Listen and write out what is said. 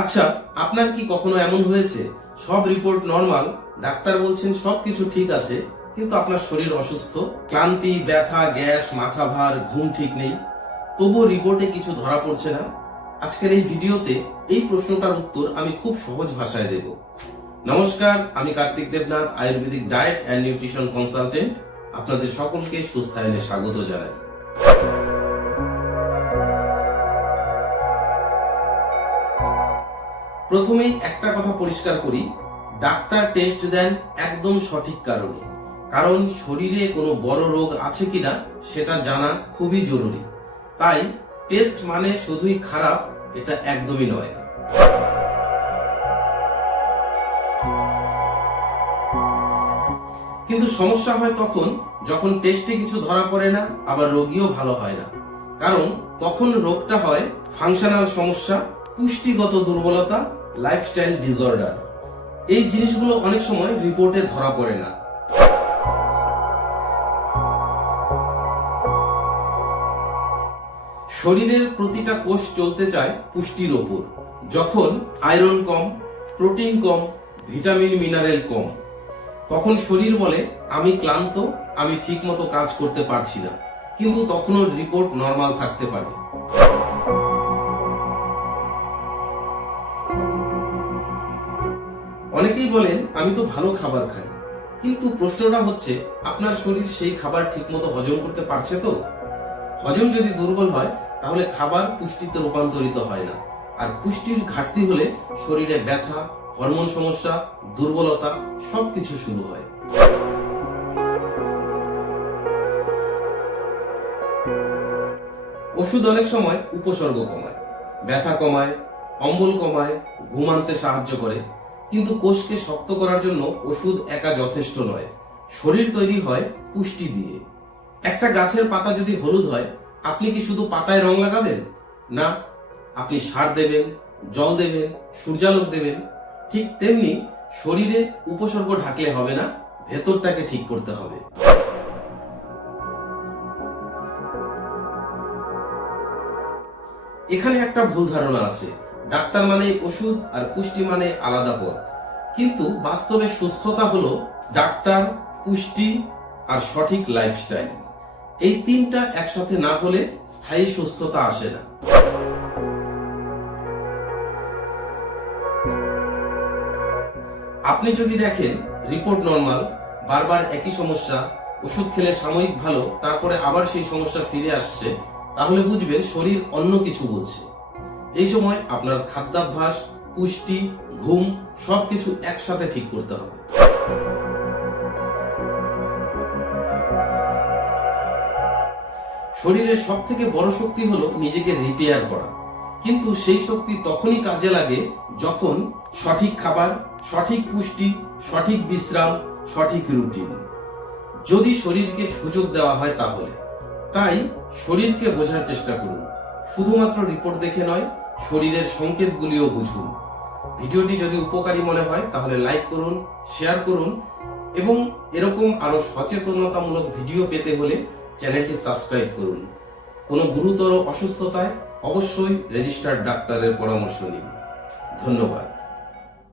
আচ্ছা, আপনার কি কখনো এমন হয়েছে সব রিপোর্ট নরমাল, ডাক্তার বলছেন সবকিছু ঠিক আছে, কিন্তু আপনার শরীর অসুস্থ, ক্লান্তি, ব্যথা, গ্যাস, মাথা ভার, ঘুম ঠিক নেই, তবুও রিপোর্টে কিছু ধরা পড়ছে না? আজকের এই ভিডিওতে এই প্রশ্নটার উত্তর আমি খুব সহজ ভাষায় দেব। নমস্কার, আমি Kartik Debnath, Ayurvedic diet and nutrition consultant. আপনাদের সকলকে সুস্থায়নে স্বাগত জানাই। প্রথমেই একটা কথা পরিষ্কার করি, ডাক্তার টেস্ট দেন একদম সঠিক কারণে, কারণ শরীরে কোনো বড় রোগ আছে কিনা সেটা জানা খুবই জরুরি। তাই টেস্ট মানে শুধুই খারাপ, এটা একদমই নয়। কিন্তু সমস্যা হয় তখন যখন টেস্টে কিছু ধরা পড়ে না, আবার রোগীও ভালো হয় না। কারণ তখন রোগটা হয় ফাংশনাল সমস্যা, পুষ্টিগত দুর্বলতা, লাইফস্টাইল ডিসঅর্ডার। এই জিনিসগুলো অনেক সময় রিপোর্টে ধরা পড়ে না। শরীরের প্রতিটা কোষ চলতে চায় পুষ্টির ওপর। যখন আয়রন কম, প্রোটিন কম, ভিটামিন মিনারেল কম, তখন শরীর বলে আমি ক্লান্ত, আমি ঠিকমতো কাজ করতে পারছি না। কিন্তু তখনও রিপোর্ট নরমাল থাকতে পারে। অনেকেই বলেন আমি তো ভালো খাবার খাই, কিন্তু প্রশ্নটা হচ্ছে আপনার শরীর সেই খাবার ঠিকমতো হজম করতে পারছে তো? হজম যদি দুর্বল হয় তাহলে খাবার পুষ্টিতে রূপান্তরিত হয় না, আর পুষ্টির ঘাটতি হলে শরীরে ব্যথা, হরমোন সমস্যা, দুর্বলতা সবকিছু শুরু হয়। ওষুধ অনেক সময় উপসর্গ কমায়, ব্যথা কমায়, অম্বল কমায়, ঘুম আনতে সাহায্য করে, কিন্তু কোষকে শক্ত করার জন্য ওষুধ একা যথেষ্ট নয়। শরীর তৈরি হয় পুষ্টি দিয়ে। একটা গাছের পাতা যদি হলুদ হয়, আপনি কি শুধু পাতায় রং লাগাবেন? না, আপনি সার দেবেন, জল দেবেন, সূর্যালোক দেবেন। ঠিক তেমনি শরীরে উপসর্গ ঢাকলে হবে না, ভেতরটাকে ঠিক করতে হবে। এখানে একটা ভুল ধারণা আছে, ডাক্তার মানে ওষুধ আর পুষ্টি মানে আলাদা পথ। কিন্তু বাস্তবে সুস্থতা হলো ডাক্তার, পুষ্টি আর সঠিক লাইফস্টাইল। এই তিনটা একসাথে না হলে স্থায়ী সুস্থতা আসে না। আপনি যদি দেখেন রিপোর্ট নরমাল, বারবার একই সমস্যা, ওষুধ খেলে সাময়িক ভালো, তারপরে আবার সেই সমস্যা ফিরে আসছে, তাহলে বুঝবেন শরীর অন্য কিছু বলছে। এই সময় আপনার খাদ্যাভ্যাস, পুষ্টি, ঘুম সবকিছু একসাথে ঠিক করতে হবে। শরীরের সব থেকে বড় শক্তি হলো নিজেকে রিপেয়ার করা, কিন্তু সেই শক্তি তখনই কাজে লাগে যখন সঠিক খাবার, সঠিক পুষ্টি, সঠিক বিশ্রাম, সঠিক রুটিন যদি শরীরকে সুযোগ দেওয়া হয় তাহলে। তাই শরীরকে বোঝার চেষ্টা করুন, শুধুমাত্র রিপোর্ট দেখে নয়, শরীরের সংকেতগুলিও বুঝুন। ভিডিওটি যদি উপকারী মনে হয় তাহলে লাইক করুন, শেয়ার করুন, এবং এরকম আরো সচেতনতামূলক ভিডিও পেতে হলে চ্যানেলটি সাবস্ক্রাইব করুন। কোনো গুরুতর অসুস্থতায় অবশ্যই রেজিস্টার্ড ডাক্তারের পরামর্শ নিন। ধন্যবাদ।